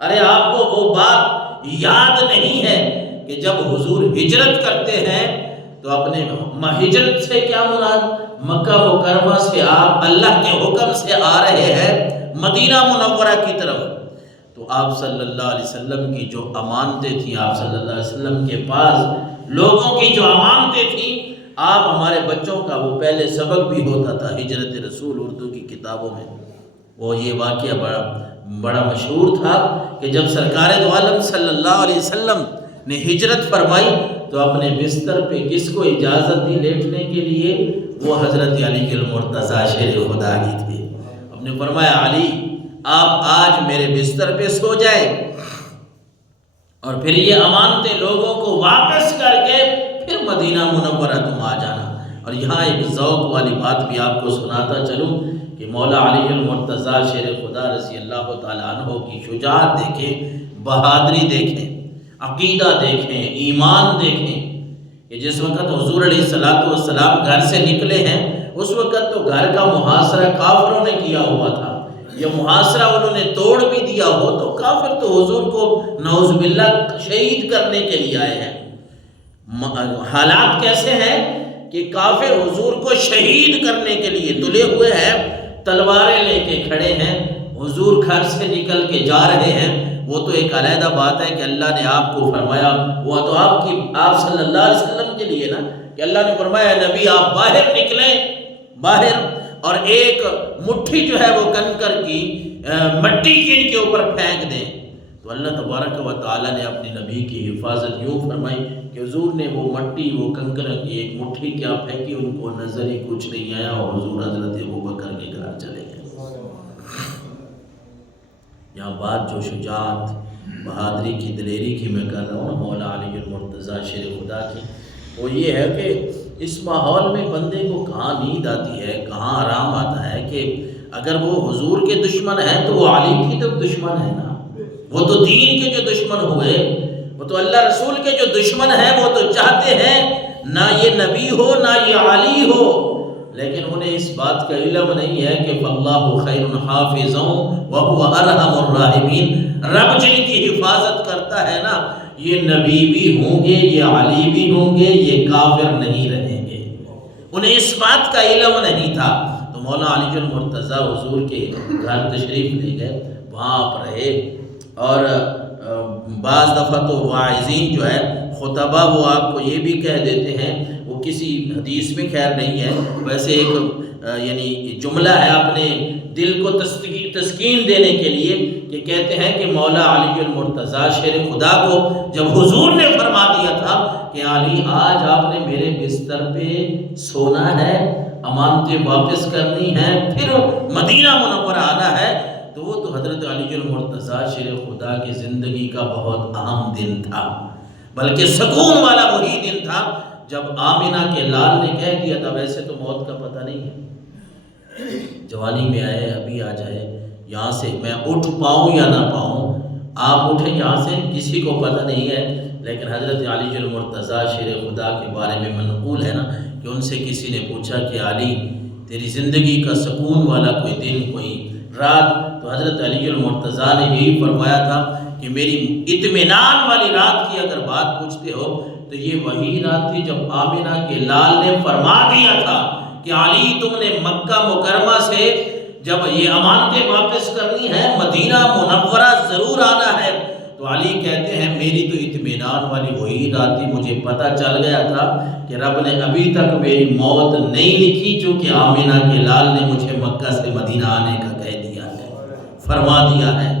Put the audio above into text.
ارے آپ کو وہ بات یاد نہیں ہے کہ جب حضور ہجرت کرتے ہیں تو اپنے ہجرت سے کیا مراد؟ مکہ مکرمہ سے آپ اللہ کے حکم سے آ رہے ہیں مدینہ منورہ کی طرف، تو آپ صلی اللہ علیہ وسلم کی جو امانتیں تھیں، آپ صلی اللہ علیہ وسلم کے پاس لوگوں کی جو امانتیں تھیں، آپ ہمارے بچوں کا وہ پہلے سبق بھی ہوتا تھا ہجرت رسول اردو کی کتابوں میں، وہ یہ واقعہ بڑا مشہور تھا کہ جب سرکار دو عالم صلی اللہ علیہ وسلم نے ہجرت فرمائی تو اپنے بستر پہ کس کو اجازت دی لیٹنے کے لیے؟ وہ حضرت علی المرتضیٰ شیر خدا ہی تھے۔ آپ نے فرمایا علی آپ آج میرے بستر پہ سو جائے اور پھر یہ امانتیں لوگوں کو واپس کر کے پھر مدینہ منورہ تم آ جانا۔ اور یہاں ایک ذوق والی بات بھی آپ کو سناتا چلوں کہ مولا علی المرتضیٰ شیر خدا رضی اللہ تعالیٰ عنہ کی شجاعت دیکھیں، بہادری دیکھیں، عقیدہ دیکھیں، ایمان دیکھیں کہ جس وقت حضور علیہ السلام گھر سے نکلے ہیں اس وقت تو گھر کا محاصرہ کافروں نے کیا ہوا تھا، یہ محاصرہ انہوں نے توڑ بھی دیا ہو تو کافر تو حضور کو نعوذ باللہ شہید کرنے کے لیے آئے ہیں۔ حالات کیسے ہیں کہ کافر حضور کو شہید کرنے کے لیے تلے ہوئے ہیں، تلواریں لے کے کھڑے ہیں، حضور گھر سے نکل کے جا رہے ہیں۔ وہ تو ایک علیحدہ بات ہے کہ اللہ نے آپ کو فرمایا، وہ تو آپ صلی اللہ علیہ وسلم کے لیے نا کہ اللہ نے فرمایا نبی آپ باہر نکلیں، باہر، اور ایک مٹھی جو ہے وہ کنکر کی مٹی کی ان کے اوپر پھینک دیں، تو اللہ تبارک و تعالیٰ نے اپنے نبی کی حفاظت یوں فرمائی کہ حضور نے وہ مٹی، وہ کنکر کی ایک مٹھی کیا پھینکی، ان کو نظر ہی کچھ نہیں آیا اور حضور حضرت ابوبکر کے گھر چلے گئے۔ یہاں بات جو شجاعت، بہادری کی، دلیری کی میں کر رہا ہوں مولا علی المرتضیٰ شیر خدا کی، وہ یہ ہے کہ اس ماحول میں بندے کو کہاں نیند آتی ہے، کہاں آرام آتا ہے کہ اگر وہ حضور کے دشمن ہیں تو وہ علی کی تو دشمن ہے نا، وہ تو دین کے جو دشمن ہوئے، وہ تو اللہ رسول کے جو دشمن ہیں، وہ تو چاہتے ہیں نہ یہ نبی ہو نہ یہ علی ہو، لیکن انہیں اس بات کا علم نہیں ہے کہ فاللہ خیر حافظ وہو ارحم الراحمین، رب جن کی حفاظت کرتا ہے نا، یہ نبی بھی ہوں گے، یہ علی بھی ہوں گے، یہ کافر نہیں رہیں گے۔ انہیں اس بات کا علم نہیں تھا، تو مولا علی المرتضیٰ حضور کے گھر تشریف لے گئے، وہاں آپ رہے، اور بعض دفعہ تو واعظین جو ہے خطبہ وہ آپ کو یہ بھی کہہ دیتے ہیں، وہ کسی حدیث میں خیر نہیں ہے، ویسے ایک یعنی جملہ ہے اپنے دل کو تسکین دینے کے لیے کہ کہتے ہیں کہ مولا علی المرتضیٰ شیر خدا کو جب حضور نے فرما دیا تھا کہ علی آج آپ نے میرے بستر پہ سونا ہے، امانتیں واپس کرنی ہیں، پھر مدینہ منورہ آنا ہے، تو وہ تو حضرت علی المرتضیٰ شیر خدا کی زندگی کا بہت اہم دن تھا، بلکہ سکون والا وہی دن تھا جب آمنہ کے لال نے کہہ دیا تھا، ویسے تو موت کا پتہ نہیں ہے، جوانی میں آئے ابھی آ جائے، یہاں سے میں اٹھ پاؤں یا نہ پاؤں، آپ اٹھیں یہاں سے کسی کو پتہ نہیں ہے، لیکن حضرت علی المرتضیٰ شیر خدا کے بارے میں منقول ہے نا کہ ان سے کسی نے پوچھا کہ علی تیری زندگی کا سکون والا کوئی دن، کوئی رات، تو حضرت علی المرتضیٰ نے یہی فرمایا تھا کہ میری اطمینان والی رات کی اگر بات پوچھتے ہو تو یہ وہی رات تھی جب آمنہ کے لال نے فرما دیا تھا کہ علی تم نے مکہ مکرمہ سے جب یہ امانتیں واپس کرنی ہے، مدینہ منورہ ضرور آنا ہے، تو علی کہتے ہیں میری تو اطمینان والی وہی رات تھی، مجھے پتہ چل گیا تھا کہ رب نے ابھی تک میری موت نہیں لکھی، چونکہ آمنہ کے لال نے مجھے مکہ سے مدینہ آنے کا کہہ دیا ہے، فرما دیا ہے۔